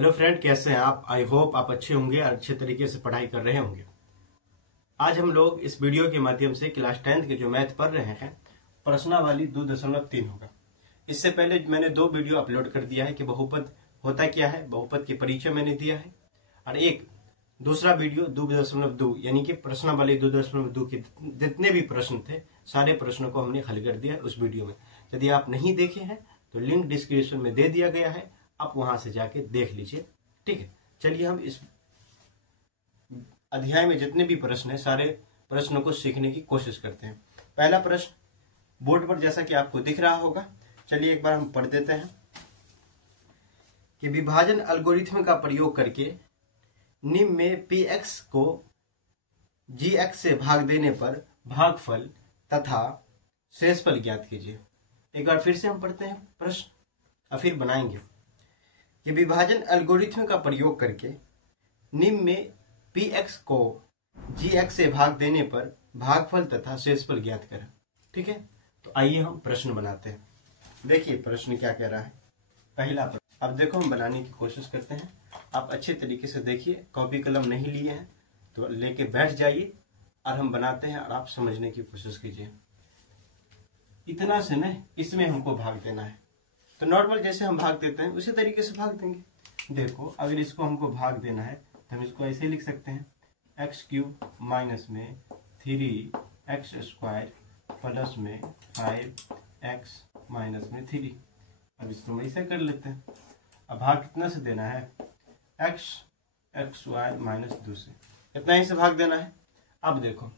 Hello friend, कैसे हैं आप? आई होप आप अच्छे होंगे और अच्छे तरीके से पढ़ाई कर रहे होंगे। आज हम लोग इस वीडियो के माध्यम से क्लास 10th के जो मैथ पढ़ रहे हैं, प्रश्नावली 2.3 होगा। इससे पहले मैंने 2 वीडियो अपलोड कर दिया है कि बहुपद होता क्या है, बहुपद के परिचय मैंने दिया है, और एक दूसरा वीडियो 2.2 यानी कि प्रश्नावली 2.2 के जितने भी प्रश्न थे सारे प्रश्नों को हमने हल कर दिया उस वीडियो में। यदि आप नहीं देखे हैं तो लिंक डिस्क्रिप्शन में दे दिया गया है, आप वहां से जाके देख लीजिए। ठीक है, चलिए हम इस अध्याय में जितने भी प्रश्न हैं सारे प्रश्नों को सीखने की कोशिश करते हैं। पहला प्रश्न बोर्ड पर जैसा कि आपको दिख रहा होगा, चलिए एक बार हम पढ़ देते हैं कि विभाजन एल्गोरिथ्म का प्रयोग करके निम्न में px को gx से भाग देने पर भागफल तथा शेषफल ज्ञात कीजिए। एक बार फिर से हम पढ़ते हैं प्रश्न और फिर बनाएंगे कि विभाजन एल्गोरिथ्म का प्रयोग करके निम्न में px को gx से भाग देने पर भागफल तथा शेषफल ज्ञात करें। ठीक है, तो आइए हम प्रश्न बनाते हैं। देखिए प्रश्न क्या कह रहा है। पहला प्रश्न, अब देखो हम बनाने की कोशिश करते हैं। आप अच्छे तरीके से देखिए, कॉपी कलम नहीं लिए हैं तो लेके बैठ जाइए और हम बनाते हैं और आप समझने की कोशिश कीजिए। इतना से न इसमें हमको भाग देना है, तो नॉर्मल जैसे हम भाग देते हैं उसी तरीके से भाग देंगे। देखो अगर इसको हमको भाग देना है तो हम इसको ऐसे लिख सकते हैं, x³ माइनस में 3x² प्लस में 5x माइनस में 3। अब इसको हम ऐसे कर लेते हैं। अब भाग कितना से देना है, xy माइनस 2 से, इतना ही से भाग देना है। अब देखो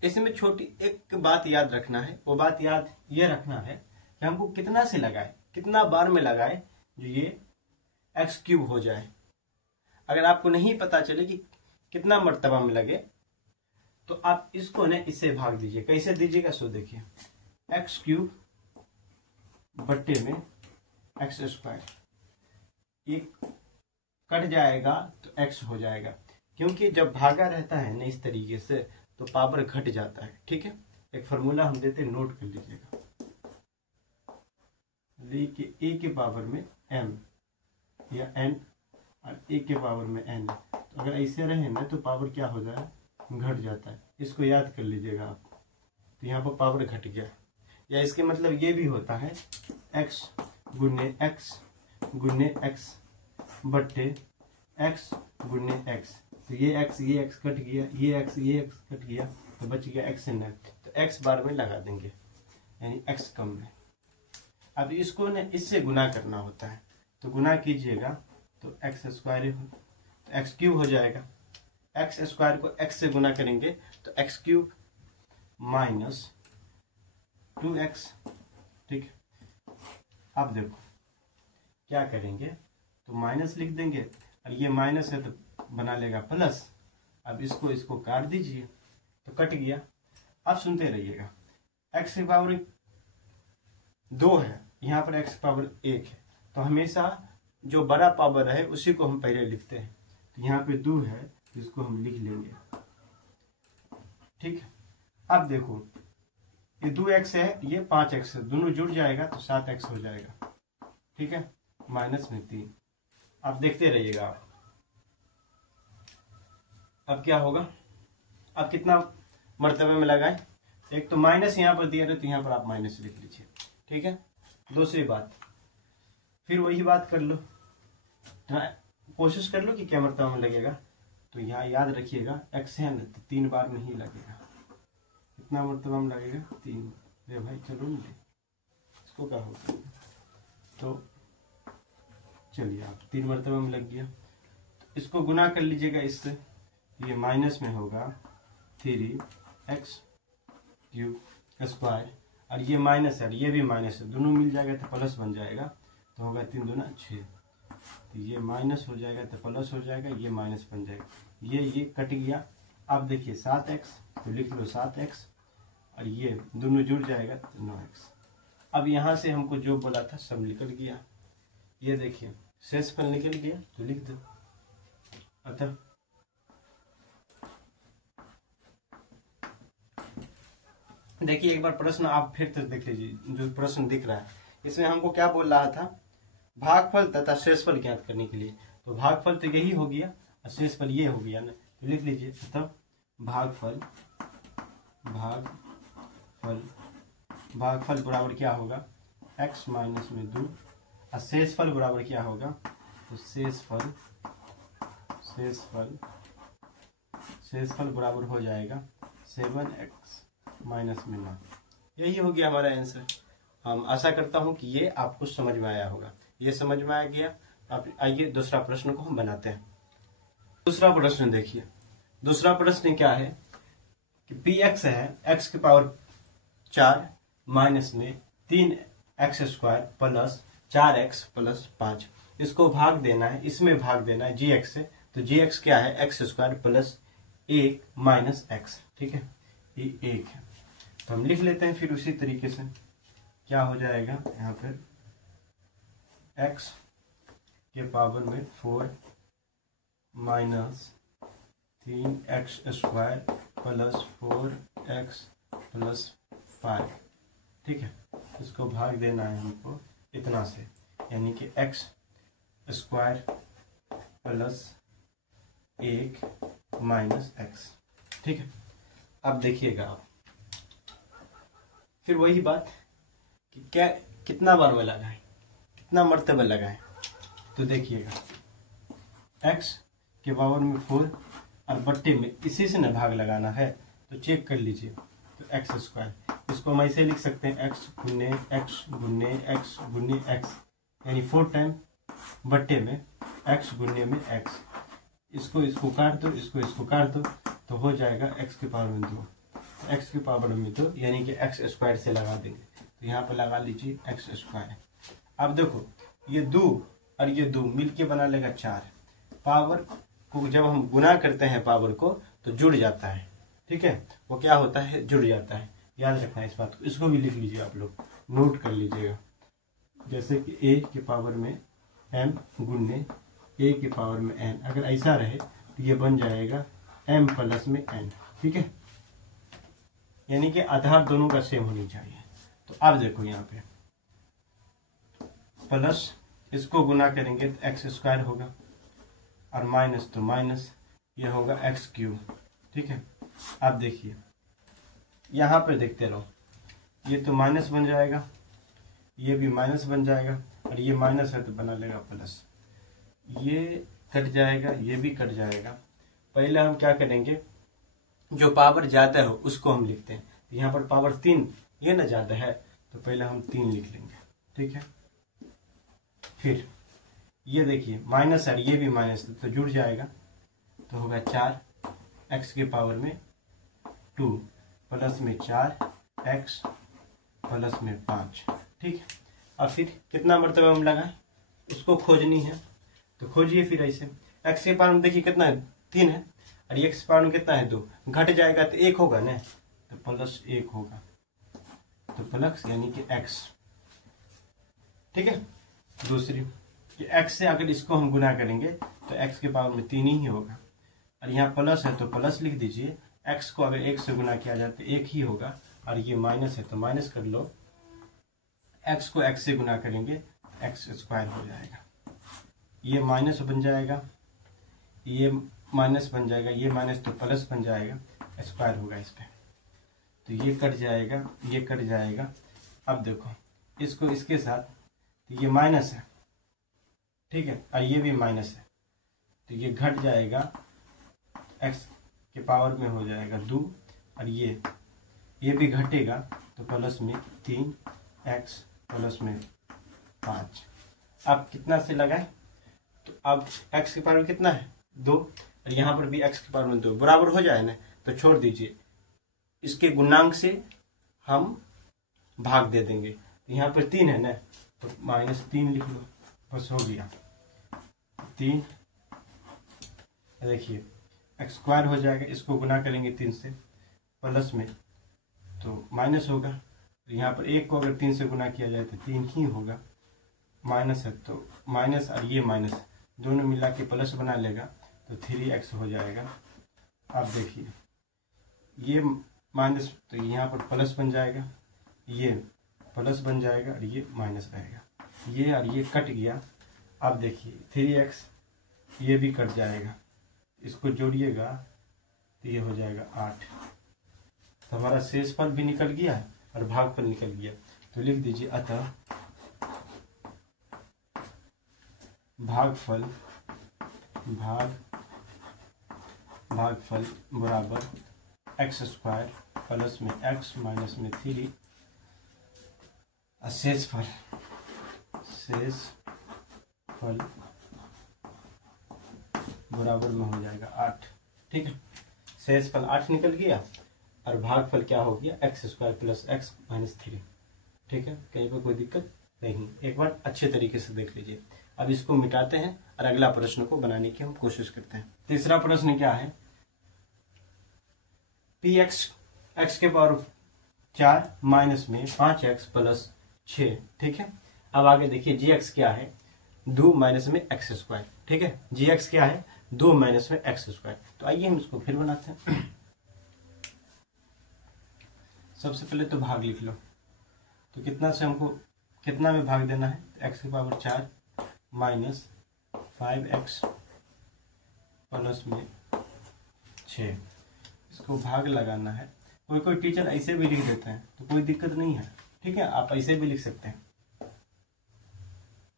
इसमें छोटी एक बात याद रखना है, वो बात याद ये रखना है कि हमको कितना से लगाए, कितना बार में लगाए जो ये x³ हो जाए। अगर आपको नहीं पता चले कि कितना मर्तबा में लगे तो आप इसको न इससे भाग दीजिए। कैसे दीजिएगा सो देखिए, x³ बट्टे में x², एक कट जाएगा तो x हो जाएगा, क्योंकि जब भागा रहता है ना इस तरीके से तो पावर घट जाता है। ठीक है, एक फार्मूला हम देते हैं, नोट कर लीजिएगा, लेके a के पावर में m या n और a के पावर में n। तो अगर ऐसे रहे ना तो पावर क्या हो जाए, घट जाता है। इसको याद कर लीजिएगा आप। तो यहाँ पर पावर घट गया, या इसके मतलब ये भी होता है x गुने x बट्टे x गुने x। तो ये x कट गया, ये x कट गया, तो बच गया x न, तो x बार में लगा देंगे यानी x कम में। अब इसको न इससे गुना करना होता है, तो गुना कीजिएगा तो x² तो x³ हो जाएगा। x² को x से गुना करेंगे तो x³ माइनस 2x। ठीक, अब देखो क्या करेंगे, तो माइनस लिख देंगे और ये माइनस है तो बना लेगा प्लस। अब इसको काट दीजिए तो कट गया। अब सुनते रहिएगा, x की पावर 2 है, यहाँ पर x की पावर 1 है, तो हमेशा जो बड़ा पावर है उसी को हम पहले लिखते हैं। तो यहाँ पे 2 है तो इसको हम लिख लेंगे। ठीक है, अब देखो ये 2x है, ये 5x है, दोनों जुड़ जाएगा तो 7x हो जाएगा। ठीक है, माइनस में 3। अब देखते रहिएगा आप, अब क्या होगा, अब कितना मर्तबे में लगाए। एक तो माइनस यहाँ पर दिया रहे तो यहाँ पर आप माइनस लिख लीजिए। ठीक है, दूसरी बात फिर वही बात कर लो, कोशिश कर लो कि क्या मर्तबा में लगेगा। तो यहाँ याद रखिएगा x है ना तो 3 बार में ही लगेगा। कितना मर्तबा में लगेगा, 3। अरे भाई चलो नहीं, इसको क्या होगा, तो चलिए आप 3 मर्तबा में लग गया। तो इसको गुना कर लीजिएगा इससे, ये माइनस में होगा 3x³ और ये माइनस है, ये भी माइनस है, दोनों मिल जाएगा तो प्लस बन जाएगा। तो होगा 3 दूना 6, तो ये माइनस हो जाएगा तो प्लस हो जाएगा, ये माइनस बन जाएगा, ये कट गया। अब देखिए 7x तो लिख लो 7x और ये दोनों जुड़ जाएगा तो 9x। अब यहाँ से हमको जो बोला था सब निकल गया। ये देखिए शेषफल निकल गया तो लिख दो। अतः देखिए एक बार प्रश्न आप फिर तक देख लीजिए, जो प्रश्न दिख रहा है इसमें हमको क्या बोल रहा था, भागफल तथा शेषफल ज्ञात करने के लिए। तो भागफल तो यही हो गया और शेषफल ये हो गया ना, तो लिख लीजिए तब भागफल बराबर क्या होगा, x माइनस में 2 और शेषफल बराबर क्या होगा, तो शेषफल बराबर हो जाएगा 7x माइनस में 9। यही हो गया हमारा आंसर। हम आशा करता हूं कि ये आपको समझ में आया होगा। ये समझ में आ गया। आप आइए दूसरा प्रश्न को हम बनाते हैं। दूसरा प्रश्न देखिए, दूसरा प्रश्न क्या है कि px है x की पावर 4 माइनस में 3x² प्लस 4x प्लस 5। इसको भाग देना है, इसमें भाग देना है gx से। तो gx क्या है, x² प्लस 1 माइनस x। ठीक है, ये 1 है। तो हम लिख लेते हैं फिर उसी तरीके से। क्या हो जाएगा यहाँ पर, x के पावर में 4 minus 3x² plus 4x plus 5। ठीक है, इसको भाग देना है हमको इतना से, यानी कि x² प्लस 1 माइनस x। ठीक है, अब देखिएगा आप फिर वही बात कि क्या कितना बार में लगाएं, कितना मर्तबा लगाएं। तो देखिएगा x के पावर में 4 और बट्टे में इसी से न भाग लगाना है, तो चेक कर लीजिए। तो x², इसको हम ऐसे लिख सकते हैं x गुने x गुने x गुने x, यानी 4 टाइम बट्टे में x गुने में x। इसको काट दो, इसको काट दो, तो हो जाएगा x के पावर में 2। x के पावर में 2 यानी कि x² से लगा देंगे। तो यहाँ पर लगा लीजिए x²। अब देखो ये 2 और ये 2 मिलके बना लेगा 4। पावर को जब हम गुना करते हैं पावर को तो जुड़ जाता है। ठीक है, वो क्या होता है, जुड़ जाता है। याद रखना इस बात को, इसको भी लिख लीजिए, आप लोग नोट कर लीजिएगा। जैसे कि a के पावर में m गुने a के पावर में n, अगर ऐसा रहे तो ये बन जाएगा m प्लस में n। ठीक है, यानी कि आधार दोनों का सेम होनी चाहिए। तो अब देखो यहाँ पे प्लस, इसको गुना करेंगे तो x² होगा और माइनस तो माइनस, ये होगा x³। ठीक है, अब देखिए यहाँ पे देखते रहो, ये तो माइनस बन जाएगा, ये भी माइनस बन जाएगा, और ये माइनस है तो बना लेगा प्लस। ये कट जाएगा, ये भी कट जाएगा। पहले हम क्या करेंगे, जो पावर ज्यादा हो उसको हम लिखते हैं। यहाँ पर पावर 3 ये ना ज्यादा है, तो पहले हम 3 लिख लेंगे। ठीक है, फिर ये देखिए माइनस है, ये भी माइनस है तो जुड़ जाएगा, तो होगा 4 x के पावर में 2 प्लस में 4x प्लस में 5। ठीक है, और फिर कितना मर्तबा हम लगाएं, उसको खोजनी है। तो खोजिए फिर ऐसे, x के पावर में देखिए कितना है, 3 है, और x के पावर में कितना है, 2। घट जाएगा तो 1 होगा ना, तो प्लस 1 होगा, तो प्लस यानी कि x। ठीक है, दूसरी x से अगर इसको हम गुना करेंगे तो x के पावर में 3 ही होगा, और यहाँ प्लस है तो प्लस लिख दीजिए। x को अगर 1 से गुना किया जाए तो 1 ही होगा, और ये माइनस है तो माइनस कर लो। x को x से गुना करेंगे x² हो जाएगा, ये माइनस बन जाएगा, ये माइनस बन जाएगा, ये माइनस तो प्लस बन जाएगा, स्क्वायर होगा इस पे, तो ये कट जाएगा, ये कट जाएगा। अब देखो इसको इसके साथ, तो ये माइनस है, ठीक है, और ये भी माइनस है, तो ये घट जाएगा, x के पावर में हो जाएगा 2, और ये भी घटेगा, तो प्लस में 3x प्लस में 5। अब कितना से लगाए, तो अब x के पावर में कितना है, 2, और यहाँ पर भी x के पावर में 2 बराबर हो जाए ना, तो छोड़ दीजिए, इसके गुणांक से हम भाग दे देंगे। यहाँ पर 3 है ना, तो -3 लिख लो, बस हो गया 3। देखिए x² हो जाएगा, इसको गुना करेंगे 3 से प्लस में तो माइनस होगा, यहाँ पर 1 को अगर 3 से गुना किया जाए तो 3 ही होगा, माइनस है तो माइनस, और ये माइनस दोनों मिला के प्लस बना लेगा, तो 3x हो जाएगा। अब देखिए ये माइनस, तो यहाँ पर प्लस बन जाएगा, ये प्लस बन जाएगा, और ये माइनस रहेगा। ये और ये कट गया। अब देखिए 3x ये भी कट जाएगा, इसको जोड़िएगा तो ये हो जाएगा 8। तो हमारा शेषफल भी निकल गया और भागफल निकल गया। तो लिख दीजिए अतः भागफल भागफल बराबर x² प्लस में x माइनस में 3 और शेषफल बराबर में हो जाएगा 8। ठीक है, शेषफल 8 निकल गया और भागफल क्या हो गया x² प्लस x माइनस 3। ठीक है, कहीं पर कोई दिक्कत नहीं। एक बार अच्छे तरीके से देख लीजिए। अब इसको मिटाते हैं और अगला प्रश्न को बनाने की हम कोशिश करते हैं। तीसरा प्रश्न क्या है, px x के पावर 4 माइनस में 5x प्लस 6। ठीक है, अब आगे देखिए gx क्या है 2 माइनस में x²। ठीक है, gx क्या है 2 माइनस में x²। तो आइए हम इसको फिर बनाते हैं। सबसे पहले तो भाग लिख लो। तो कितना से हमको कितना में भाग देना है, तो x की पावर 4 माइनस 5x प्लस में 6, इसको भाग लगाना है। कोई कोई टीचर ऐसे भी लिख देते हैं तो कोई दिक्कत नहीं है। ठीक है, आप ऐसे भी लिख सकते हैं।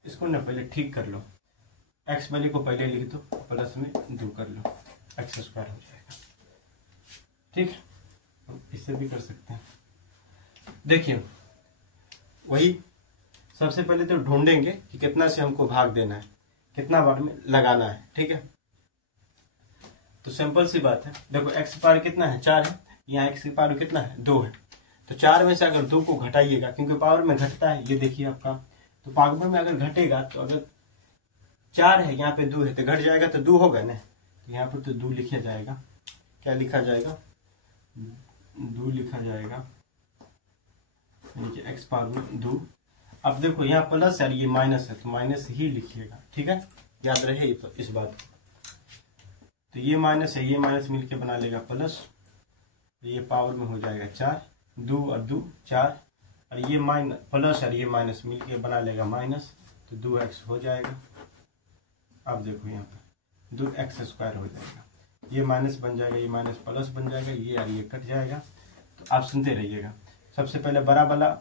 इसको ना पहले ठीक कर लो, x वाले को पहले लिख दो, प्लस में 2 कर लो, x² हो जाएगा। ठीक, इससे भी कर सकते हैं। देखिए वही सबसे पहले तो ढूंढेंगे कि कितना से हमको भाग देना है, कितना बार में लगाना है। ठीक है, तो सिंपल सी बात है। देखो x पावर कितना है 4 है, यहाँ x की पावर कितना है 2 है। तो 4 में से अगर 2 को घटाइएगा, क्योंकि पावर में घटता है, ये देखिए आपका, तो पावर में अगर घटेगा तो अगर 4 है यहाँ पे 2 है तो घट जाएगा, तो 2 होगा ना। तो यहाँ पर तो 2 लिखा जाएगा। क्या लिखा जाएगा, 2 लिखा जाएगा, यानी कि x पावर में 2। अब देखो यहाँ प्लस है, ये माइनस है, तो माइनस ही लिखिएगा। ठीक है, याद रहे इस बात को। तो ये माइनस है, ये माइनस मिलके बना लेगा प्लस, तो ये पावर में हो जाएगा 4, 2 और 2 4, और ये माइनस प्लस और ये माइनस मिलके बना लेगा माइनस, तो 2x हो जाएगा। अब देखो यहाँ पर 2x² हो जाएगा, ये माइनस बन जाएगा, ये माइनस प्लस बन जाएगा, ये और ये कट जाएगा। तो आप सुनते रहिएगा। सबसे पहले बड़ा वाला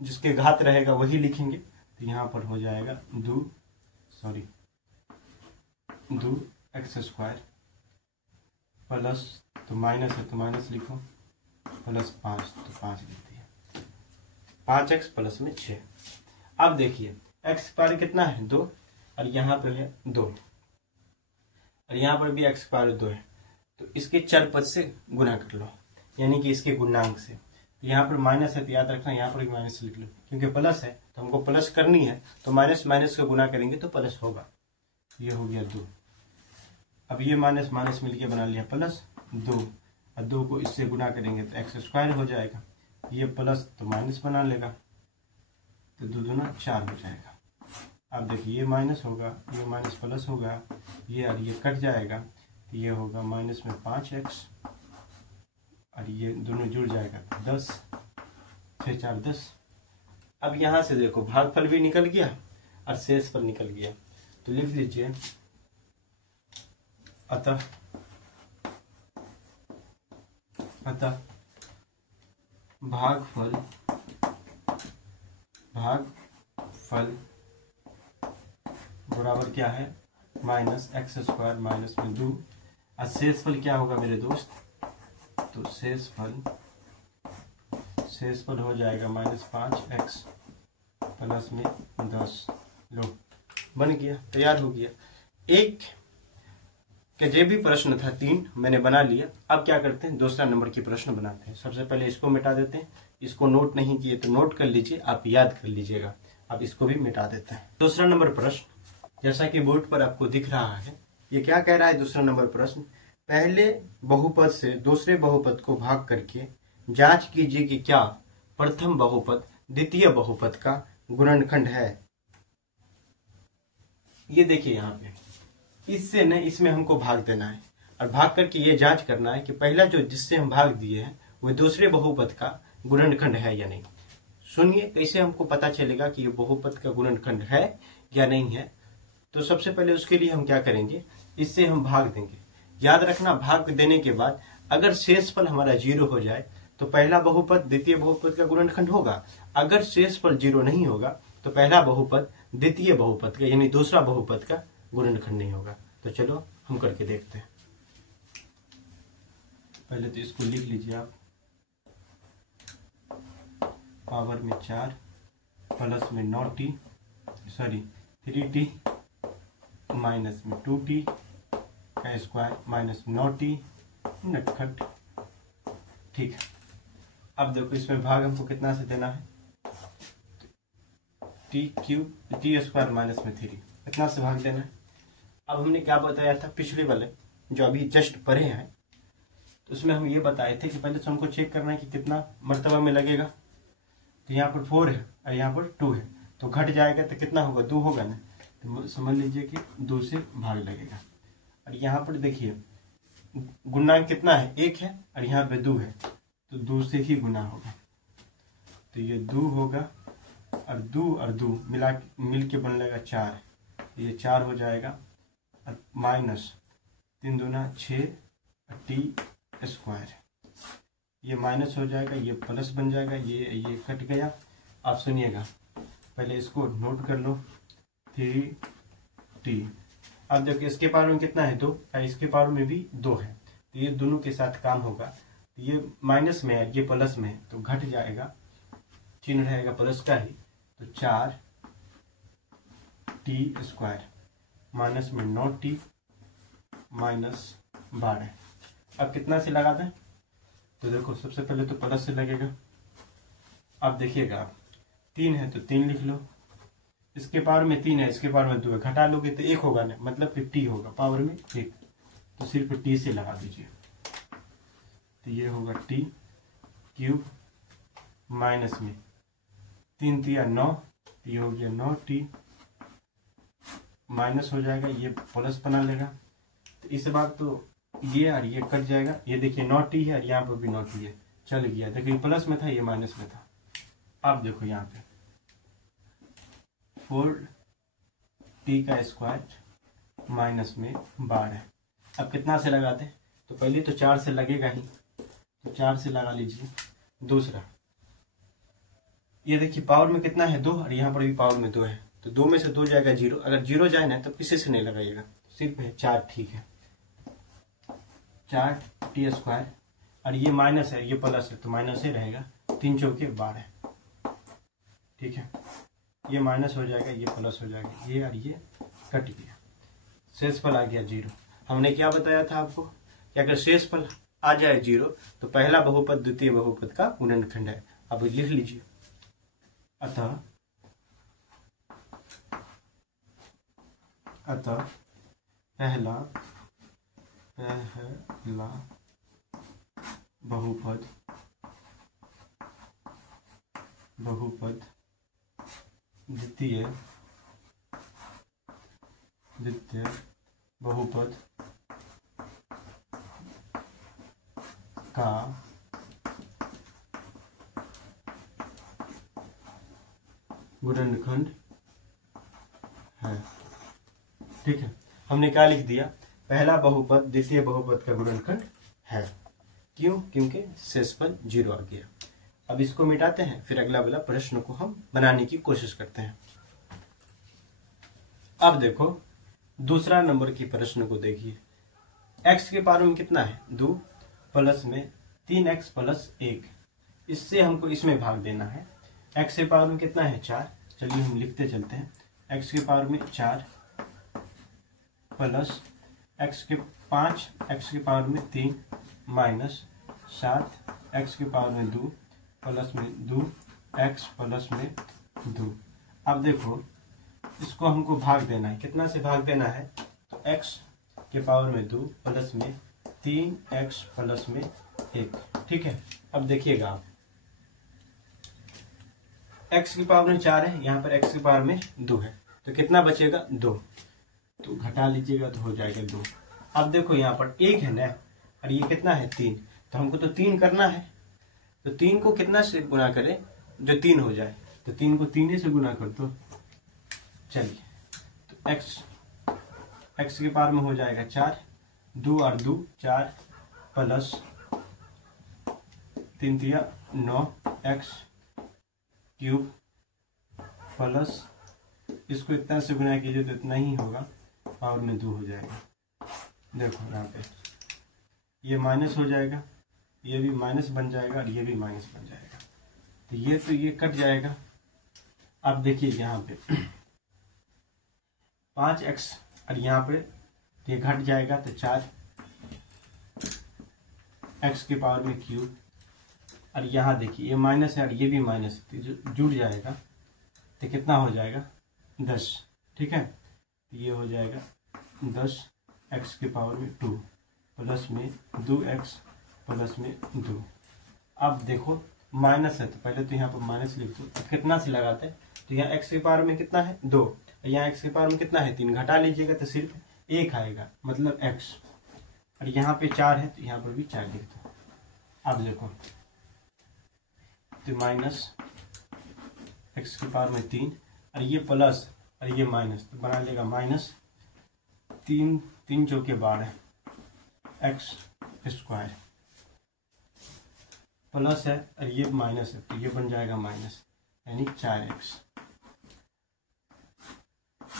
जिसके घात रहेगा वही लिखेंगे। तो यहाँ पर हो जाएगा 2x² प्लस, तो माइनस है तो माइनस लिखो, प्लस 5 तो 5 लिख दिया, 5x प्लस में 6। अब देखिए x पावर कितना है 2, और यहाँ पे है 2, और यहाँ पर भी x पावर 2 है। तो इसके चर पद से गुना कर लो, यानी कि इसके गुणांक से। यहाँ पर माइनस है तो याद रखना यहाँ पर भी माइनस लिख लो, क्योंकि प्लस है तो हमको प्लस करनी है, तो माइनस माइनस को गुना करेंगे तो प्लस होगा। ये हो गया 2। अब ये माइनस माइनस मिलके बना लिया प्लस 2, और 2 को इससे गुना करेंगे तो x² हो जाएगा। ये प्लस तो माइनस बना लेगा, तो 2 दूना 4 हो जाएगा। अब देखिए ये माइनस होगा, ये माइनस प्लस होगा, ये और ये कट जाएगा, तो ये होगा माइनस में 5x, और ये दोनों जुड़ जाएगा 10, 6 4 10। अब यहाँ से देखो भागफल भी निकल गया और शेषफल निकल गया। तो लिख लीजिए अतः भागफल बराबर क्या है माइनस x² माइनस में 2, और शेषफल क्या होगा मेरे दोस्त, तो शेषफल हो जाएगा माइनस 5x प्लस में 10। लो बन गया, तैयार हो गया। एक के जो भी प्रश्न था 3 मैंने बना लिया। अब क्या करते हैं, दूसरा नंबर की प्रश्न बनाते हैं। सबसे पहले इसको मिटा देते हैं। इसको नोट नहीं किए तो नोट कर लीजिए, आप याद कर लीजिएगा। अब इसको भी मिटा देते हैं। दूसरा नंबर प्रश्न जैसा कि बोर्ड पर आपको दिख रहा है, ये क्या कह रहा है दूसरा नंबर प्रश्न, पहले बहुपद से दूसरे बहुपद को भाग करके जांच कीजिए कि क्या प्रथम बहुपद द्वितीय बहुपद का गुणनखंड है। ये देखिए यहाँ पे इससे न इसमें हमको भाग देना है, और भाग करके ये जांच करना है कि पहला जो जिससे हम भाग दिए हैं वो दूसरे बहुपद का गुणनखंड है या नहीं। सुनिए कैसे हमको पता चलेगा कि ये बहुपद का गुणनखंड है या नहीं है। तो सबसे पहले उसके लिए हम क्या करेंगे, इससे हम भाग देंगे। याद रखना, भाग देने के बाद अगर शेषफल हमारा 0 हो जाए तो पहला बहुपद द्वितीय बहुपद का गुणनखंड होगा। अगर शेषफल 0 नहीं होगा तो पहला बहुपद द्वितीय बहुपद का यानी दूसरा बहुपद का गुणनखंड नहीं होगा। तो चलो हम करके देखते हैं। पहले तो इसको लिख लीजिए आप, पावर में 4 प्लस में 9t 3t माइनस में 2t का स्क्वायर माइनस 9t नटखट। ठीक है, अब देखो इसमें भाग हमको कितना से देना है, टी स्क्वायर माइनस में 3 इतना से भाग देना है। अब हमने क्या बताया था पिछले वाले जो अभी जस्ट पढ़े हैं, तो उसमें हम ये बताए थे कि पहले तो हमको चेक करना है कि कितना मर्तबा में लगेगा। तो यहाँ पर 4 है और यहाँ पर 2 है, तो घट जाएगा तो कितना होगा, 2 होगा ना। तो समझ लीजिए कि 2 से भाग लगेगा। और यहाँ पर देखिए गुणांक कितना है, 1 है और यहाँ पे 2 है, तो 2 से ही गुना होगा। तो ये 2 होगा और 2 मिल के बन लेगा 4, ये 4 हो जाएगा और माइनस 3 दूना 6 टी स्क्वायर, ये माइनस हो जाएगा, ये प्लस बन जाएगा, ये कट गया। आप सुनिएगा, पहले इसको नोट कर लो 3t। अब देखिए इसके पावर में कितना है, 2 और इसके पावर में भी 2 है, तो ये दोनों के साथ काम होगा। तो ये माइनस में है, ये प्लस में है, तो घट जाएगा, चिन्ह रहेगा प्लस का ही। तो 4t स्क्वायर माइनस में 9t माइनस 12। अब कितना से लगा दें, तो देखो सबसे पहले तो प्लस से लगेगा। अब देखिएगा आप 3 है तो 3 लिख लो, इसके पावर में 3 है, इसके पावर में 2 है, घटा लोगे तो 1 होगा ना, मतलब कि t होगा पावर में 1, तो सिर्फ t से लगा दीजिए। तो ये होगा t क्यूब माइनस में 3 तिया 9, तो ये हो गया 9t माइनस हो जाएगा, ये प्लस बना लेगा। तो इस बार तो ये और ये कट जाएगा, ये देखिए 9t है और यहाँ पर भी 9t है, चल गया। देखिए प्लस में था, ये माइनस में था। अब देखो यहाँ पे 4t का स्क्वायर माइनस में 12। अब कितना से लगाते, तो पहले तो 4 से लगेगा ही, तो 4 से लगा लीजिए। दूसरा ये देखिए पावर में कितना है, 2 और यहाँ पर भी पावर में 2 है, तो 2 में से 2 जाएगा 0। अगर 0 जाए ना तो किसी से नहीं लगाइएगा, सिर्फ है 4, ठीक है। 4t स्क्वायर और ये माइनस है, ये प्लस है, तो माइनस ही रहेगा। 3 चौके 12, ठीक है। ये माइनस हो जाएगा, ये प्लस हो जाएगा, ये और ये कट गया, शेषफल आ गया 0। हमने क्या बताया था आपको कि अगर शेषफल आ जाए 0 तो पहला बहुपद द्वितीय बहुपद का गुणनखंड है। अब लिख लीजिए, अतः पहला बहुपद द्वितीय बहुपद का गुणनखंड है। ठीक है, हमने क्या लिख दिया, पहला बहुपद द्वितीय बहुपद का गुणनखंड है। क्यों? क्योंकि शेषफल 0 आ गया। अब इसको मिटाते हैं, फिर अगला वाला प्रश्न को हम बनाने की कोशिश करते हैं। अब देखो दूसरा नंबर की प्रश्न को देखिए। x के पावर में कितना है, 2 प्लस में 3x प्लस 1, इससे हमको इसमें भाग देना है। x के पावर में कितना है, 4। चलिए हम लिखते चलते हैं, x के पावर में 4 प्लस x के 5, x के पावर में 3 माइनस 7, x के पावर में 2 प्लस में 2, x प्लस में 2। अब देखो इसको हमको भाग देना है, कितना से भाग देना है, तो x के पावर में 2 प्लस में 3x प्लस में 1। ठीक है, अब देखिएगा आप, x की पावर में 4 है, यहाँ पर x की पावर में 2 है, तो कितना बचेगा, 2। तो घटा लीजिएगा तो हो जाएगा 2। अब देखो यहाँ पर 1 है ना, और ये कितना है, 3, तो हमको तो 3 करना है। तो 3 को कितना से गुना करें, जो 3 हो जाए, तो 3 को 3 से गुना कर दो। चलिए, तो x के पावर में हो जाएगा 4, 2 और 2 4 प्लस 3 3 9 x क्यूब प्लस इसको इतना से गुना कीजिए तो इतना ही होगा, पावर में 2 हो जाएगा। देखो यहाँ पे ये माइनस हो जाएगा, ये भी माइनस बन जाएगा और ये भी माइनस बन जाएगा, तो ये कट जाएगा। अब देखिए यहाँ पे 5x और यहाँ पे ये घट जाएगा तो 4 x के पावर में क्यूब, और यहाँ देखिए ये माइनस है और ये भी माइनस है, तो जुड़ जाएगा तो कितना हो जाएगा 10। ठीक है, ये हो जाएगा 10 x के पावर में 2 प्लस में 2x प्लस में 2। अब देखो माइनस है तो पहले तो यहाँ पर माइनस लिख दो, तो कितना से लगाते हैं, तो यहाँ x के पावर में कितना है 2, यहाँ x के पावर में कितना है 3, घटा लीजिएगा तो सिर्फ 1 आएगा, मतलब x, और यहाँ पे 4 है तो यहाँ पर भी 4 लिख दो। अब देखो तो माइनस x के पावर में 3 और ये प्लस और ये माइनस, तो बना लेगा माइनस 3 3 चौके 12 x स्क्वायर प्लस है और ये माइनस है तो ये बन जाएगा माइनस, यानी 4x।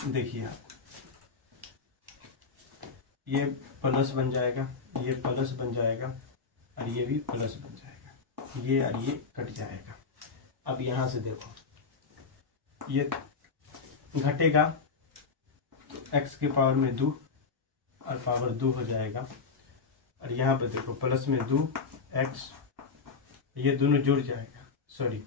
देखिए आप ये प्लस बन जाएगा, ये प्लस बन जाएगा और ये भी प्लस बन जाएगा, ये और ये कट जाएगा। अब यहाँ से देखो ये घटेगा तो x के पावर में 2 और पावर 2 हो जाएगा, और यहाँ पे देखो प्लस में 2x, ये दोनों जुड़ जाएगा, सॉरी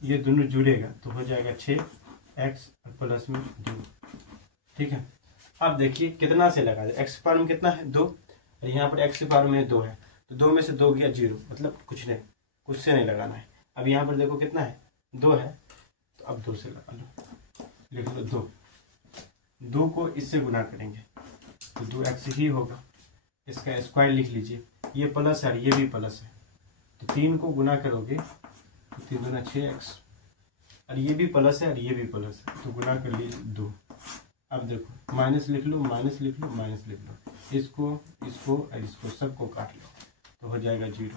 ये दोनों जुड़ेगा तो हो जाएगा 6x और प्लस में 2। ठीक है, अब देखिए कितना से लगा दे, x के पावर में कितना है 2 और यहाँ पर x के पावर में 2 है, तो 2 में से 2 गया 0, मतलब कुछ नहीं, कुछ से नहीं लगाना है। अब यहाँ पर देखो कितना है 2 है, तो अब 2 से लगा लो, लिख लो 2 को इससे गुना करेंगे तो 2x ही होगा, इसका स्क्वायर लिख लीजिए, ये प्लस है ये भी प्लस है, तो 3 को गुना करोगे तो 3 दूना 6x, और ये भी प्लस है और ये भी प्लस है, तो गुना कर लीजिए 2। अब देखो माइनस लिख लो, माइनस लिख लो, माइनस लिख लो, इसको इसको और इसको सबको काट लो तो हो जाएगा 0।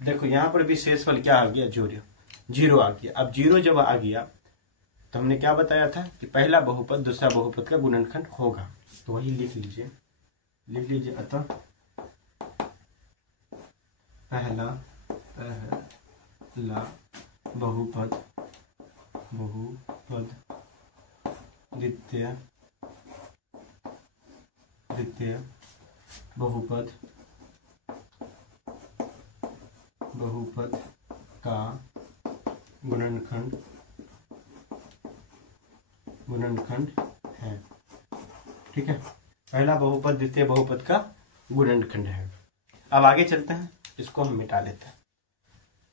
देखो यहाँ पर भी शेषफल क्या आ गया, 0 आ गया। अब 0 जब आ गया तो हमने क्या बताया था कि पहला बहुपद दूसरा बहुपद का गुणनखंड होगा, तो वही लिख लीजिए, अतः पहला बहुपद द्वितीय बहुपद का गुणनखंड है। ठीक है, पहला बहुपद द्वितीय बहुपद का गुणनखंड है। अब आगे चलते हैं, इसको हम मिटा लेते हैं।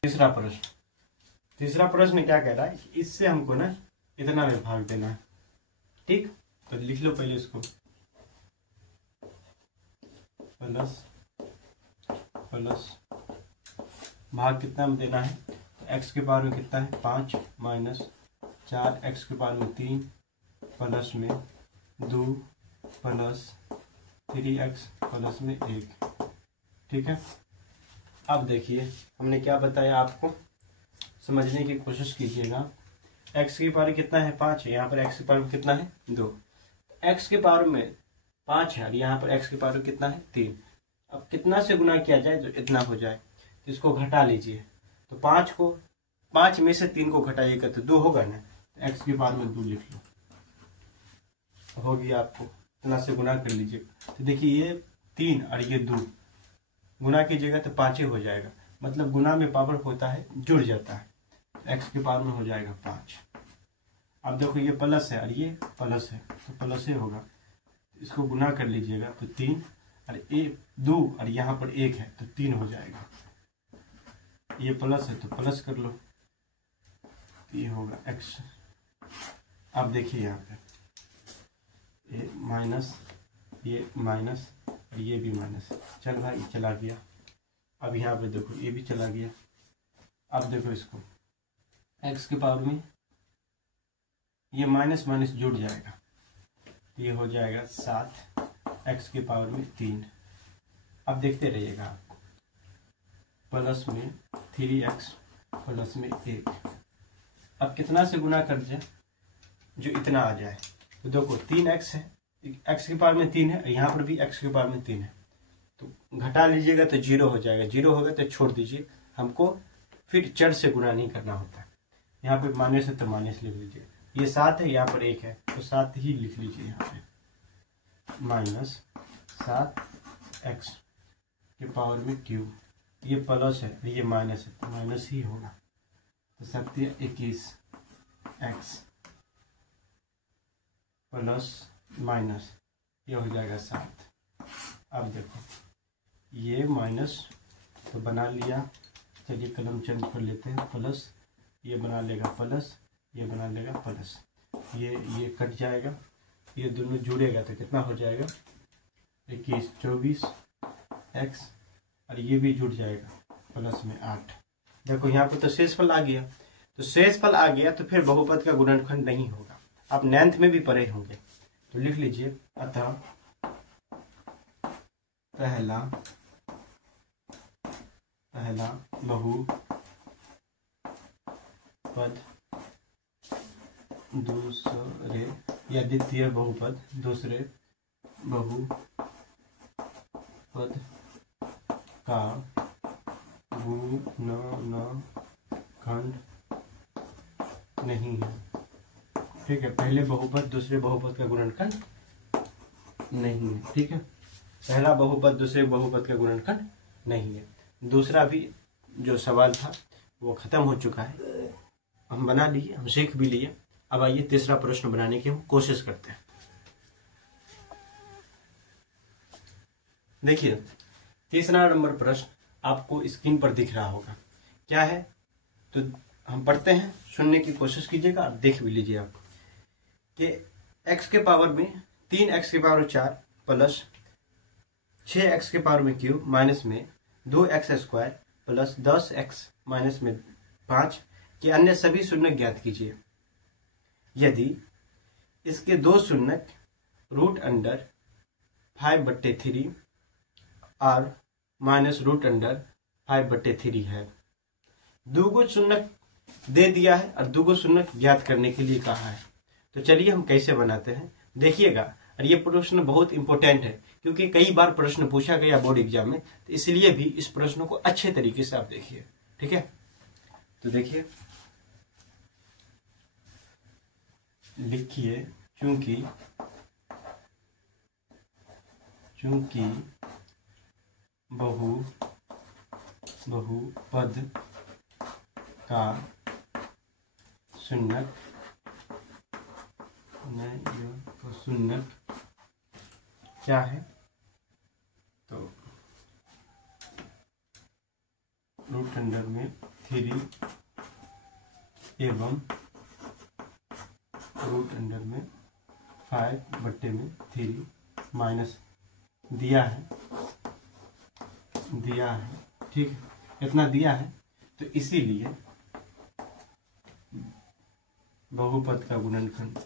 तीसरा प्रश्न क्या कह रहा है, इससे हमको ना इतना में भाग देना है। ठीक, तो लिख लो पहले इसको, प्लस भाग कितना में देना है, x के पावर में कितना है 5 माइनस 4x के पावर में 3 प्लस में 2 प्लस 3x प्लस में 1। ठीक है, अब देखिए हमने क्या बताया, आपको समझने की कोशिश कीजिएगा। x की पावर कितना है 5, यहाँ पर x की पावर कितना है 2, x के पावर में 5 है और यहाँ पर x की पावर कितना है 3। अब कितना से गुना किया जाए तो इतना हो जाए, तो इसको घटा लीजिए, तो 5 में से 3 को घटाइएगा तो 2 होगा ना, तो x की पावर में 2 लिख लो, हो गया। आपको इतना से गुना कर लीजिए, तो देखिए ये 3 और ये 2 गुना कीजिएगा तो 5 ही हो जाएगा, मतलब गुना में पावर होता है जुड़ जाता है, x की पावर में हो जाएगा 5। अब देखो ये प्लस है और ये प्लस है, तो प्लस ही होगा, इसको गुना कर लीजिएगा तो 3 और 2 और यहाँ पर 1 है तो 3 हो जाएगा। ये प्लस है तो प्लस कर लो, तो ये होगा x। अब देखिए यहाँ पे ये माइनस और ये भी माइनस, चल भाई चला गया। अब यहाँ पे देखो ये भी चला गया। अब देखो इसको एक्स के पावर में ये माइनस माइनस जुड़ जाएगा, ये हो जाएगा 7 एक्स के पावर में 3। अब देखते रहिएगा आप, प्लस में 3x प्लस में 1। अब कितना से गुना कर जाए जो इतना आ जाए, तो देखो 3x है, x के पावर में 3 है, यहाँ पर भी x के पावर में 3 है, तो घटा लीजिएगा तो 0 हो जाएगा। 0 होगा तो छोड़ दीजिए, हमको फिर चर से गुना नहीं करना होता। यहाँ पे माइनस है तो माइनस लिख लीजिए, ये 7 है, यहाँ पर 1 है तो 7 ही लिख लीजिए यहाँ पे, माइनस 7x के पावर में क्यूब, ये प्लस है ये माइनस है तो माइनस ही होगा, तो 21x प्लस माइनस ये हो जाएगा 7। अब देखो ये माइनस तो बना लिया, चलिए कलम चेंज कर लेते हैं, प्लस ये बना लेगा प्लस, ये बना लेगा प्लस, ये कट जाएगा, ये दोनों जुड़ेगा तो कितना हो जाएगा 21 24x, और ये भी जुड़ जाएगा प्लस में 8। देखो यहाँ पर तो शेषफल आ गया, तो शेषफल आ गया तो फिर बहुपद का गुणनखंड नहीं होगा। आप 9th में भी पढ़े होंगे, तो लिख लीजिए, अतः पहला बहुपद दूसरे या द्वितीय बहुपद दूसरे बहुपद का गुणनखंड नहीं है। ठीक है, पहले बहुपद दूसरे बहुपद का गुणनखंड नहीं है। ठीक है, पहला बहुपद दूसरे बहुपद का गुणनखंड नहीं है। दूसरा भी जो सवाल था वो खत्म हो चुका है, हम बना लिए, हम सीख भी लिए। अब आइए तीसरा प्रश्न बनाने की हम कोशिश करते हैं। देखिए तीसरा नंबर प्रश्न आपको स्क्रीन पर दिख रहा होगा, क्या है तो हम पढ़ते हैं, सुनने की कोशिश कीजिएगा, आप देख भी लीजिए आप कि x के पावर में 3x के पावर 4 प्लस 6x के पावर में क्यूब माइनस में 2x square plus 10x minus में 5 के अन्य सभी शून्यक ज्ञात कीजिए। यदि इसके दो शून्यक रूट अंडर 5/3 और माइनस रूट अंडर 5/3 है। दूगो शून्यक दे दिया है और दूगो शून्यक ज्ञात करने के लिए कहा है। तो चलिए हम कैसे बनाते हैं देखिएगा। और ये प्रश्न बहुत इंपॉर्टेंट है क्योंकि कई बार प्रश्न पूछा गया बोर्ड एग्जाम में, तो इसलिए भी इस प्रश्न को अच्छे तरीके से आप देखिए। ठीक है, तो देखिए लिखिए, चूंकि बहुपद का शून्यक क्या है, तो रूट अंडर में 3 एवं रूट अंडर में 5/3 माइनस दिया है। ठीक है, इतना दिया है, तो इसीलिए बहुपद का गुणनखंड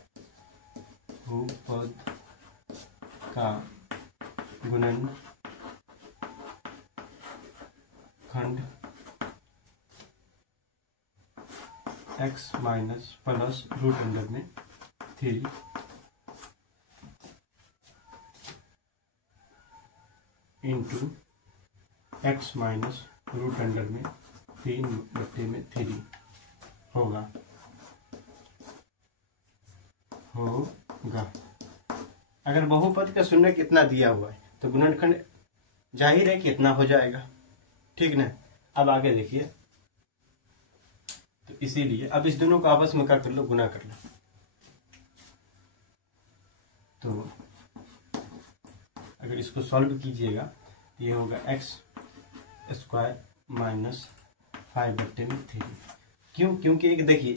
x minus plus root under में 3 into x minus root under में 3/3 होगा। अगर बहुपद का शून्य कितना दिया हुआ है तो गुणनखंड जाहिर है कि इतना हो जाएगा। ठीक ना, अब आगे देखिए, तो इसीलिए अब इस दोनों को आपस में क्या कर लो, गुना कर लो। तो अगर इसको सॉल्व कीजिएगा तो ये होगा x स्क्वायर माइनस 5/3। क्यों? क्योंकि एक देखिए,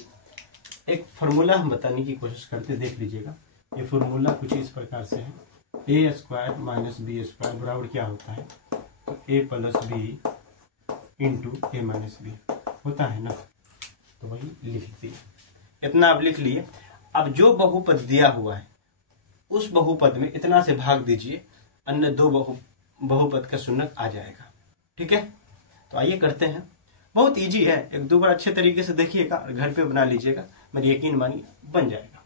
एक फॉर्मूला हम बताने की कोशिश करते, देख लीजिएगा। ये फॉर्मूला कुछ इस प्रकार से है, a square minus B square बराबर क्या होता है, तो a plus B into a minus B होता है ना। तो वही लिख दिए। इतना आप लिख लिए। अब जो बहुपद दिया हुआ है उस बहुपद में इतना से भाग दीजिए, अन्य दो बहुपद का शून्यक आ जाएगा। ठीक है, तो आइए करते हैं। बहुत इजी है, एक दो बार अच्छे तरीके से देखिएगा और घर पे बना लीजिएगा, मेरी यकीन मानिए बन जाएगा।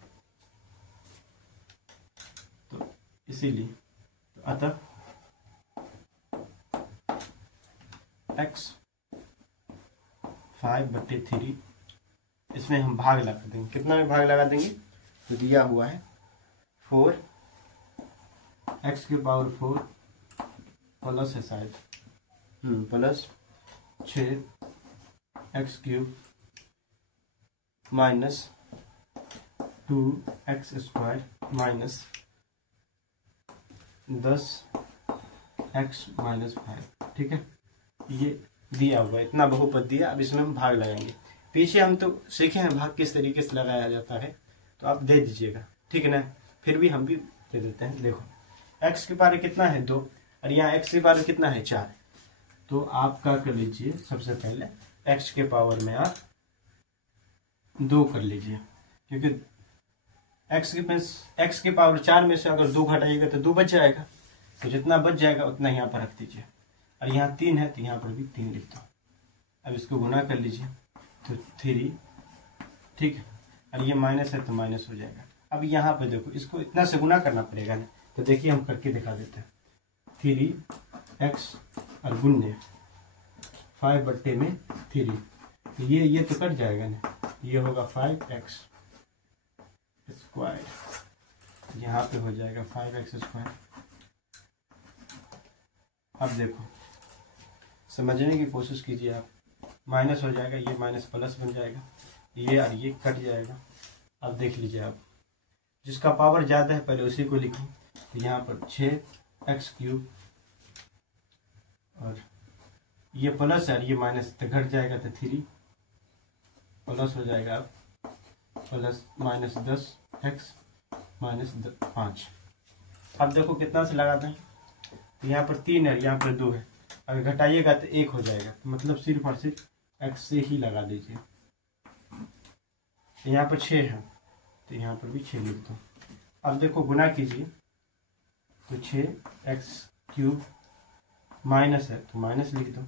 तो इसीलिए तो अतः x 5/3 इसमें हम भाग लगा देंगे। कितना में भाग लगा देंगे? तो दिया हुआ है 4 x की पावर 4 प्लस है शायद plus 6 x³ minus 2x² minus 10x minus 5। ठीक है, ये दिया हुआ है, इतना बहुपद दिया। अब इसमें हम भाग लगाएंगे। पीछे हम तो सीखे हैं भाग किस तरीके से लगाया जाता है, तो आप दे दीजिएगा। ठीक है ना, फिर भी हम भी दे देते हैं। देखो x के पावर कितना है 2 और यहाँ x के पावर कितना है 4। तो आप क्या कर लीजिए, सबसे पहले x के पावर में आप 2 कर लीजिए, क्योंकि x के पावर 4 में से अगर 2 घटाइएगा तो 2 बच जाएगा। तो जितना बच जाएगा उतना यहाँ पर रख दीजिए। और यहाँ 3 है तो यहाँ पर भी 3 लिख दो। अब इसको गुना कर लीजिए तो 3। ठीक है, और ये माइनस है तो माइनस हो जाएगा। अब यहाँ पे देखो इसको इतना से गुना करना पड़ेगा ना, तो देखिए हम करके दिखा देते हैं। 3x और गुन्ने 5/3, ये तो कट जाएगा ना, ये होगा 5x², यहाँ पे हो जाएगा 5x²। अब देखो समझने की कोशिश कीजिए आप, माइनस हो जाएगा, ये माइनस प्लस बन जाएगा, ये और ये कट जाएगा। अब देख लीजिए आप, जिसका पावर ज़्यादा है पहले उसी को लिखें। तो यहाँ पर 6x³ और ये प्लस है और ये माइनस, तो घट जाएगा तो 3 प्लस हो जाएगा। अब प्लस माइनस 10x माइनस 5। अब देखो कितना से लगाते हैं, तो यहाँ पर 3 है, यहाँ पर 2 है, अगर घटाइएगा तो 1 हो जाएगा। मतलब सिर्फ और सिर्फ x से ही लगा दीजिए। यहाँ पर 6 है तो यहाँ पर भी 6 लिख दो। अब देखो गुना कीजिए तो 6x³ माइनस है तो माइनस लिख दो।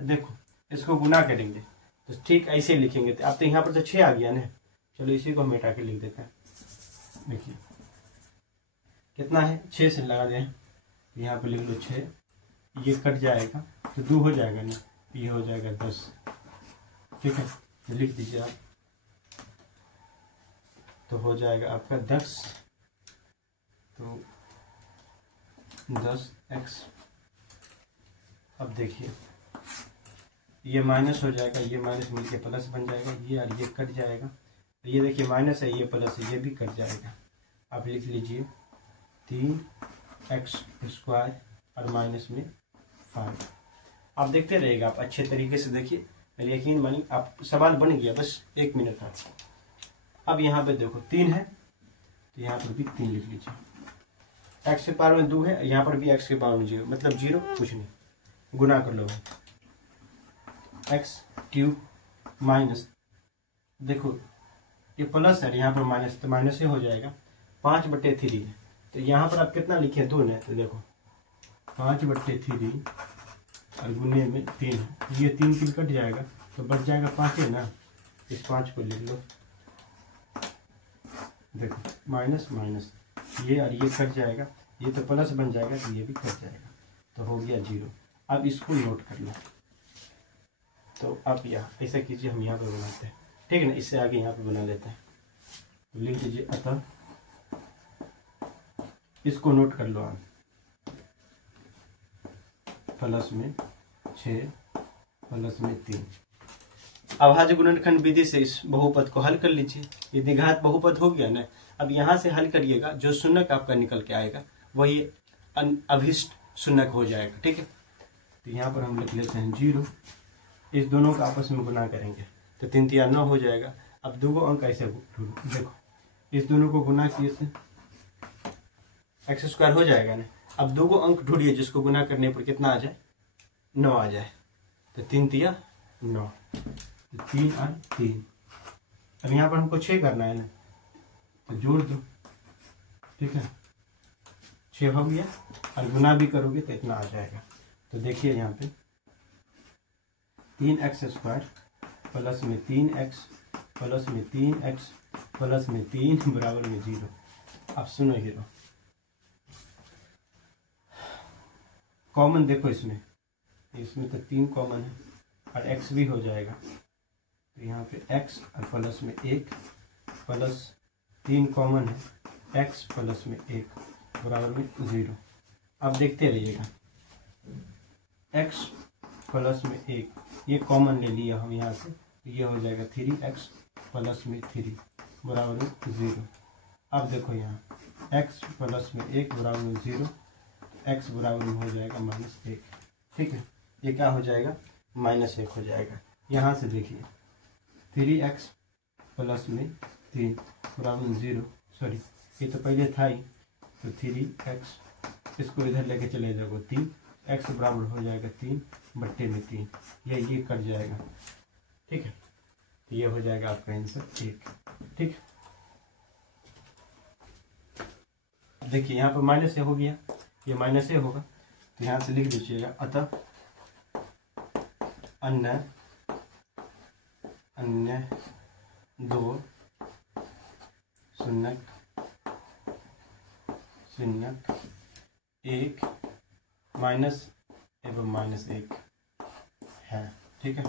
देखो इसको गुना करेंगे तो ठीक ऐसे लिखेंगे। तो अब तो यहाँ पर तो 6 आ गया ना, चलो इसी को हम मिटा के लिख देते हैं। देखिए कितना है, 6 से लगा दें, यहाँ पर लिख लो 6, ये कट जाएगा तो 2 हो जाएगा ना, ये हो जाएगा 10। ठीक है, तो लिख दीजिए आप, तो हो जाएगा आपका 10, तो 10x। अब देखिए ये माइनस हो जाएगा, ये माइनस मिलके प्लस बन जाएगा, ये और ये कट जाएगा। ये देखिए माइनस है, ये प्लस है, ये भी कट जाएगा। आप लिख लीजिए 3x² और माइनस में 5। आप देखते रहिएगा, आप अच्छे तरीके से देखिए, मेरे यकीन मानिए आप सवाल बन गया, बस 1 मिनट था। अब यहाँ पे देखो 3 है तो यहाँ पर भी 3 लिख लीजिए। x के पावर में 2 है, यहाँ पर भी x के पावर में 0, मतलब 0 कुछ नहीं, गुना कर लो। x³ माइनस, देखो ये प्लस है, यहाँ पर माइनस, तो माइनस से हो जाएगा 5/3 है। तो यहाँ पर आप कितना लिखे 2 ने, तो देखो 5/3 और गुने में 3 है, ये 3 किल कट जाएगा तो बच जाएगा 5 है ना, इस 5 को लिख लो। देखो माइनस माइनस, ये और ये कट जाएगा, ये तो प्लस बन जाएगा तो ये भी कट जाएगा, तो हो गया 0। अब इसको नोट कर लो। तो आप यहाँ ऐसा कीजिए, हम यहाँ पे बनाते हैं। ठीक है ना, इससे आगे यहाँ पे बना लेते हैं। लिख लीजिए अतः, इसको नोट कर लो आप, प्लस में 6 प्लस में 3। अभाज्य गुणनखंड विधि से इस बहुपद को हल कर लीजिए। ये द्विघात बहुपद हो गया ना। अब यहाँ से हल करिएगा, जो शून्यक आपका निकल के आएगा वही अभिष्ट शून्यक हो जाएगा। ठीक है, तो यहाँ पर हम लिख लेते हैं 0। इस दोनों का आपस में गुना करेंगे तो 3 3 9 हो जाएगा। अब 2 अंक ऐसे देखो, इस दोनों को गुना किए से x² हो जाएगा ना। अब 2 अंक ढूंढिए जिसको गुना करने पर कितना आ जाए, 9 आ जाए। तो 3 3 9, 3 और 3 अब यहाँ पर हमको 6 करना है ना, तो जोड़ दो, ठीक है, 6 हो गया, और गुना भी करोगे तो इतना आ जाएगा। तो देखिए यहाँ पे 3x² प्लस में 3x प्लस में 3x प्लस में 3 बराबर में 0। अब सुनो हीरो, कॉमन देखो इसमें तो 3 कॉमन है और x भी हो जाएगा, तो यहाँ पे x और प्लस में 1 प्लस 3 कॉमन है, x प्लस में 1 बराबर में 0। अब देखते रहिएगा, x प्लस में 1 ये कॉमन ले लिया हम यहाँ से, तो ये हो जाएगा 3x प्लस में 3 बराबर में 0। अब देखो यहाँ x प्लस में 1 बराबर में 0, x बराबर में हो जाएगा -1, ठीक है, ये क्या हो जाएगा -1 हो जाएगा। यहाँ से देखिए 3x प्लस में 3 बराबर में 0, सॉरी ये तो पहले था ही, तो 3x, इसको इधर लेके चले जाओगे 3, x बराबर हो जाएगा 3/3, ये कट जाएगा, ठीक है, तो ये हो जाएगा आपका आंसर 1, ठीक। देखिए यहाँ पर माइनस हो गया, ये माइनस होगा, तो यहाँ से लिख दीजिएगा, अतः अन्य 2 शून्य 1 माइनस एवं -1 है, ठीक है।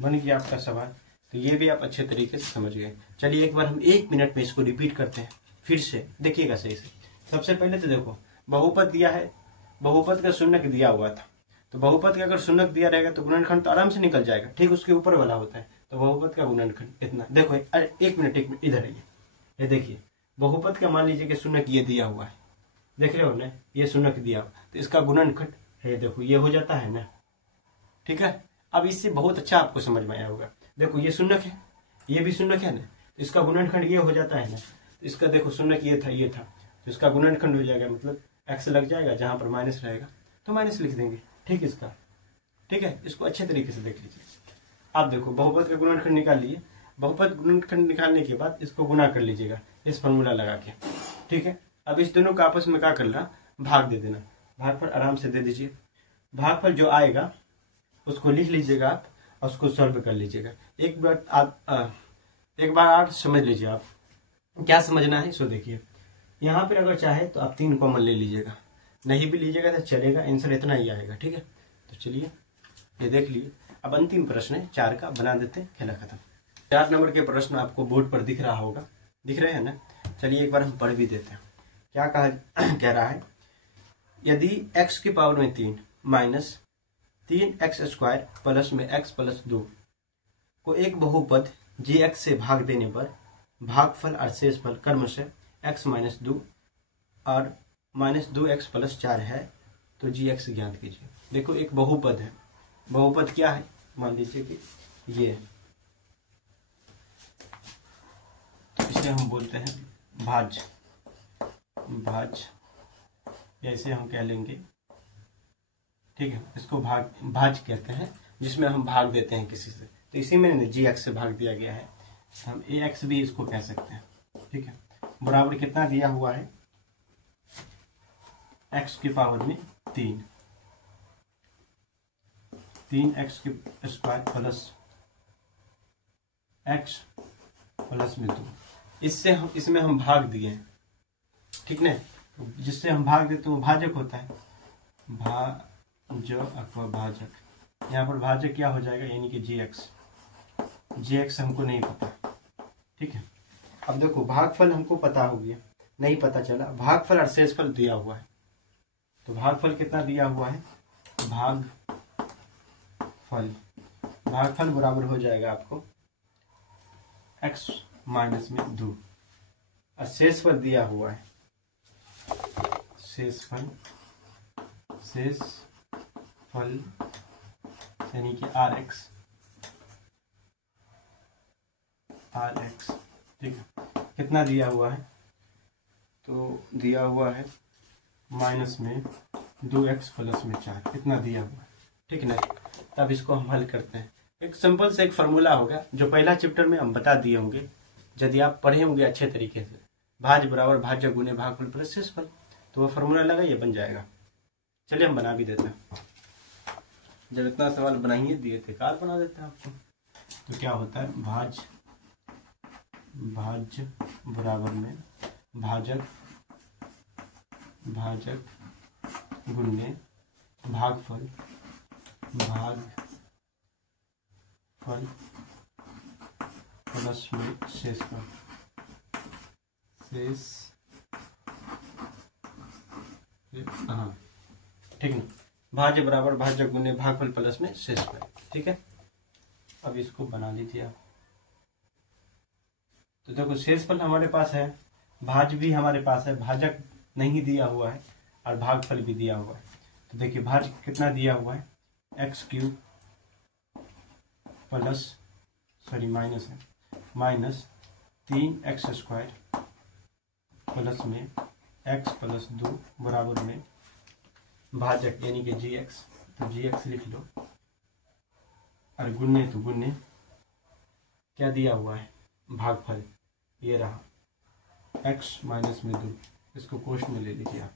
बन गया आपका सवाल। तो ये भी आप अच्छे तरीके से समझ गए। चलिए एक बार हम 1 मिनट में इसको रिपीट करते हैं फिर से, देखिएगा सही से। सबसे पहले तो देखो बहुपद दिया है, बहुपद का शून्यक दिया हुआ था, तो बहुपद का अगर शून्यक दिया रहेगा तो गुणनखंड तो आराम से निकल जाएगा, ठीक उसके ऊपर वाला होता है, तो बहुपद का गुणनखंड इतना। देखो एक मिनट इधर आइए, ये देखिए बहुपद का मान लीजिए कि शून्यक ये दिया हुआ है, देख रहे हो ना, ये शून्यक दिया हुआ, तो इसका गुणनखंड है, देखो ये हो जाता है ना, ठीक है। अब इससे बहुत अच्छा आपको समझ में आया होगा। देखो ये शून्यक है, ये भी शून्यक है ना, तो इसका गुणनखंड ये हो जाता है ना, तो इसका देखो शून्यक ये था, तो इसका गुणनखंड हो जाएगा, मतलब x लग जाएगा, जहां पर माइनस रहेगा तो माइनस लिख देंगे, ठीक इसका, ठीक है। इसको अच्छे तरीके से देख लीजिए। आप देखो बहुपद का गुणनखंड निकाल लिए, बहुपद गुणनखंड निकालने के बाद इसको गुना कर लीजिएगा इस फॉर्मूला लगा के, ठीक है। अब इस दोनों का आपस में क्या कर लेना, भाग दे देना, भागफल आराम से दे दीजिए। भागफल जो आएगा उसको लिख लीजिएगा आप और उसको सॉल्व कर लीजिएगा। एक बार आप समझ लीजिए, आप क्या समझना है सो देखिए। यहाँ पर अगर चाहे तो आप 3 कॉमन ले लीजिएगा, नहीं भी लीजिएगा तो चलेगा, आंसर इतना ही आएगा, ठीक है। तो चलिए ये देख लीजिए। अब अंतिम प्रश्न है 4 का, बना देते हैं, खेला खत्म। 4 नंबर के प्रश्न आपको बोर्ड पर दिख रहा होगा, दिख रहे हैं ना। चलिए एक बार हम पढ़ भी देते हैं क्या कह रहा है। यदि x की पावर में 3 माइनस 3x² प्लस में x प्लस 2 को एक बहुपद gx से भाग देने पर भागफल और शेषफल क्रमशः x - 2 और -2x प्लस 4 है, तो gx ज्ञात कीजिए। देखो एक बहुपद है, बहुपद क्या है, मान लीजिए कि ये, तो इसे हम बोलते हैं भाज्य, या इसे हम कह लेंगे, ठीक है, इसको भाज्य कहते हैं, जिसमें हम भाग देते हैं किसी से, तो इसी में gx से भाग दिया गया है, हम ax भी इसको कह सकते हैं, ठीक है। बराबर कितना दिया हुआ है, x की पावर में 3x² प्लस x प्लस में 2, इसमें हम भाग दिए हैं, ठीक ना। जिससे हम भाग देते हैं भाजक होता है, भाजक, यहाँ पर भाजक क्या हो जाएगा, यानी कि gx हमको नहीं पता, ठीक है। अब देखो भागफल हमको पता हो गया, नहीं पता चला, भागफल और शेषफल दिया हुआ है, तो भागफल कितना दिया हुआ है, भागफल बराबर हो जाएगा आपको x - 2, और शेषफल दिया हुआ है, शेषफल यानी कि rx, ठीक है। कितना दिया हुआ है, तो दिया हुआ है माइनस में 2x प्लस में 4, इतना दिया हुआ है, ठीक ना। तब इसको हम हल करते हैं, एक सिंपल से एक फार्मूला होगा जो पहला चैप्टर में हम बता दिए होंगे, यदि आप पढ़े होंगे अच्छे तरीके से। भाज्य बराबर भाज्य गुने भागफल प्लस शेषफल, तो वो फार्मूला लगा, ये बन जाएगा। चलिए हम बना भी देते हैं। जब इतना सवाल बनाइए दिए थे, काल बना देते हैं आपको। तो क्या होता है, भाज्य बराबर में भाजक गुने भागफल प्लस में शेषफल। हाँ ठीक ना, भाज्य बराबर भाज्य गुने भागफल प्लस में शेषफल। ठीक है, अब इसको बना लीजिए आप। तो देखो शेषफल हमारे पास है, भाज्य भी हमारे पास है, भाजक नहीं दिया हुआ है और भागफल भी दिया हुआ है। तो देखिए भाज्य कितना दिया हुआ है, x³ प्लस माइनस है माइनस 3x² प्लस में x प्लस 2 बराबर में भाजक यानी कि gx, तो gx लिख लो। और गुने तो गुने क्या दिया हुआ है, भागफल, ये रहा x माइनस में 2, इसको कोष्ठ में ले लीजिए आप,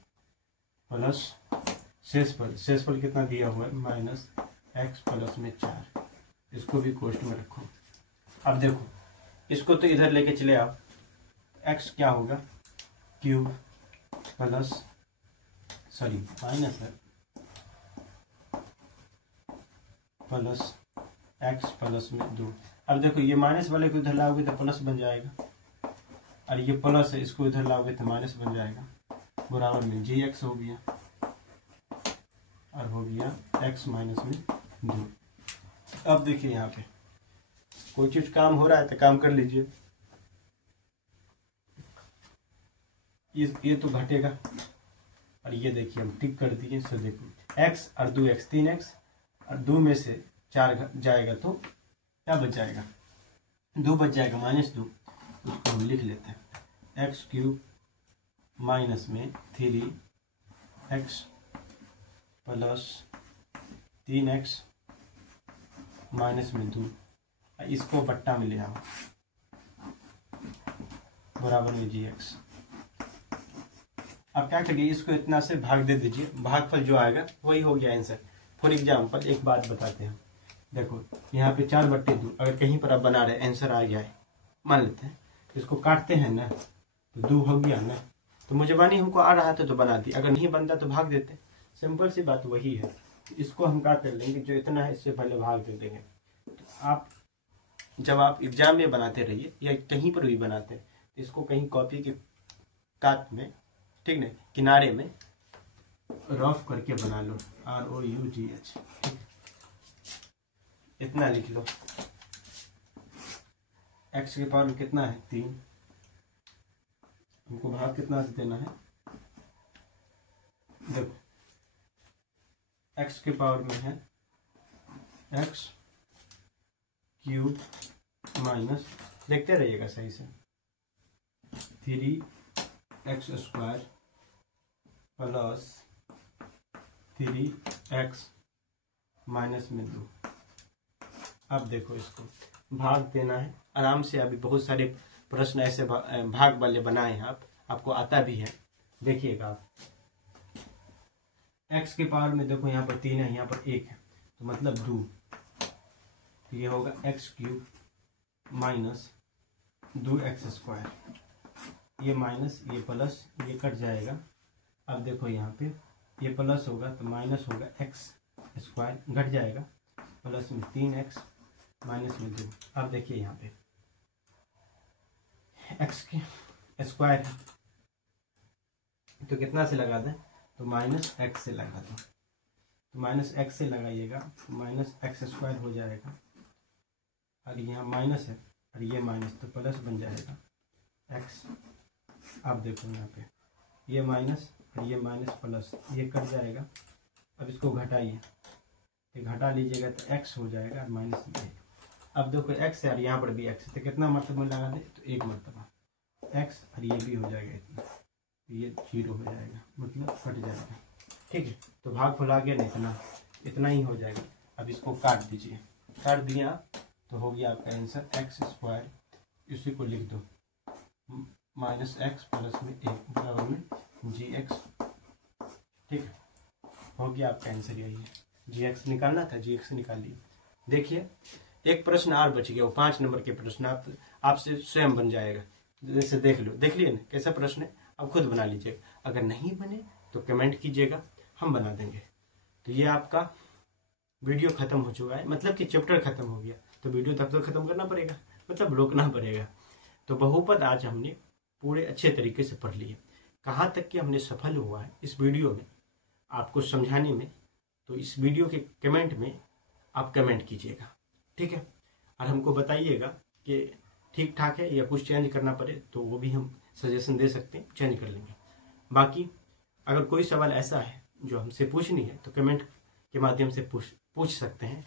प्लस शेषफल कितना दिया हुआ है, माइनस x प्लस में 4, इसको भी कोष्ठ में रखो। अब देखो इसको तो इधर लेके चले आप, x क्या होगा, क्यूब प्लस माइनस है प्लस x प्लस में 2। अब देखो ये माइनस वाले को इधर लाओगे तो प्लस बन जाएगा, और ये प्लस है, इसको इधर लाओगे तो माइनस बन जाएगा, बराबर में gx हो गया और हो गया x माइनस में 2। अब देखिए यहाँ पे कोई चीज काम हो रहा है तो काम कर लीजिए। ये तो घटेगा, और ये देखिए हम टिक कर दिए। सो देखो x और 2x 3x, और 2 में से 4 जाएगा तो क्या बच जाएगा, 2 बच जाएगा, -2, उसको हम लिख लेते हैं x³ माइनस में 3x प्लस 3x माइनस में 2, इसको बट्टा में ले आओ, बराबर में gx। अब क्या करिए, इसको इतना से भाग दे दीजिए, भागफल जो आएगा वही हो गया आंसर। फॉर एग्जाम्पल एक बात बताते हैं, देखो यहाँ पे 4/2 अगर कहीं पर आप बना रहे आंसर आ गया है, मान लेते हैं, इसको काटते हैं ना तो 2 हो गया ना, तो मुझे बानी हमको आ रहा था तो बना दी, अगर नहीं बनता तो भाग देते। सिंपल सी बात वही है। इसको हम क्या कर लेंगे, जो इतना है इससे पहले भाग दे देंगे। तो आप जब आप एग्जाम में बनाते रहिए या कहीं पर भी बनाते हैं, इसको कहीं कॉपी के काट में, ठीक है, किनारे में रफ करके बना लो, ROUGH, इतना लिख लो। x के पावर में कितना है, 3, हमको भाग कितना से देना है, देखो x के पावर में है x³ माइनस, देखते रहिएगा सही से, 3x² प्लस 3x माइनस में 2। अब देखो इसको भाग देना है आराम से। अभी बहुत सारे प्रश्न ऐसे भाग वाले बनाए हैं, आपको आता भी है, देखिएगा आप। x के पावर में देखो यहाँ पर 3 है, यहाँ पर 1 है, तो मतलब 2, तो ये होगा x³ माइनस 2x², ये माइनस ये प्लस, ये कट जाएगा। अब देखो यहाँ पे ये प्लस होगा तो माइनस होगा, x² घट जाएगा, प्लस में 3x माइनस में 2। अब देखिए यहाँ पे x के स्क्वायर है तो कितना से लगा दें, तो -x से लगा दो, तो -x से लगाइएगा, -x² हो जाएगा, और यहाँ माइनस है और ये माइनस, तो प्लस बन जाएगा x। अब देखो यहाँ पे ये माइनस और ये माइनस प्लस, ये कट जाएगा। अब इसको घटाइए, तो घटा लीजिएगा तो x हो जाएगा और माइनस में 1। अब देखो x है और यहाँ पर भी x है, तो कितना मरतबा लगा दे, तो 1 मरतबा x, और ये भी हो जाएगा इतना, ये 0 हो जाएगा, मतलब कट जाएगा। ठीक है, तो भाग फुला गया नहीं, इतना ही हो जाएगा। अब इसको काट दीजिए, कर दिया तो हो गया आपका आंसर एक्स स्क्वायर, इसी को लिख दो माइनस एक्स प्लस में ए बराबर में जी एक्स। ठीक है, हो गया आपका आंसर यही है। जी एक्स निकालना था, जी एक्स निकाल लिया। देखिए एक प्रश्न और बच गया, वो 5 नंबर के प्रश्न आपसे स्वयं बन जाएगा। जैसे देख लो, देख लिए ना कैसा प्रश्न है, आप खुद बना लीजिएगा। अगर नहीं बने तो कमेंट कीजिएगा, हम बना देंगे। तो ये आपका वीडियो खत्म हो चुका है, मतलब कि चैप्टर खत्म हो गया। तो वीडियो तब तक खत्म करना पड़ेगा, मतलब रोकना पड़ेगा। तो बहुपद आज हमने पूरे अच्छे तरीके से पढ़ लिए। कहाँ तक कि हमने सफल हुआ है इस वीडियो में आपको समझाने में, तो इस वीडियो के कमेंट में आप कमेंट कीजिएगा। ठीक है, और हमको बताइएगा कि ठीक ठाक है या कुछ चेंज करना पड़े तो वो भी हम सजेशन दे सकते हैं, चेंज कर लेंगे। बाकी अगर कोई सवाल ऐसा है जो हमसे पूछनी है तो कमेंट के माध्यम से पूछ सकते हैं।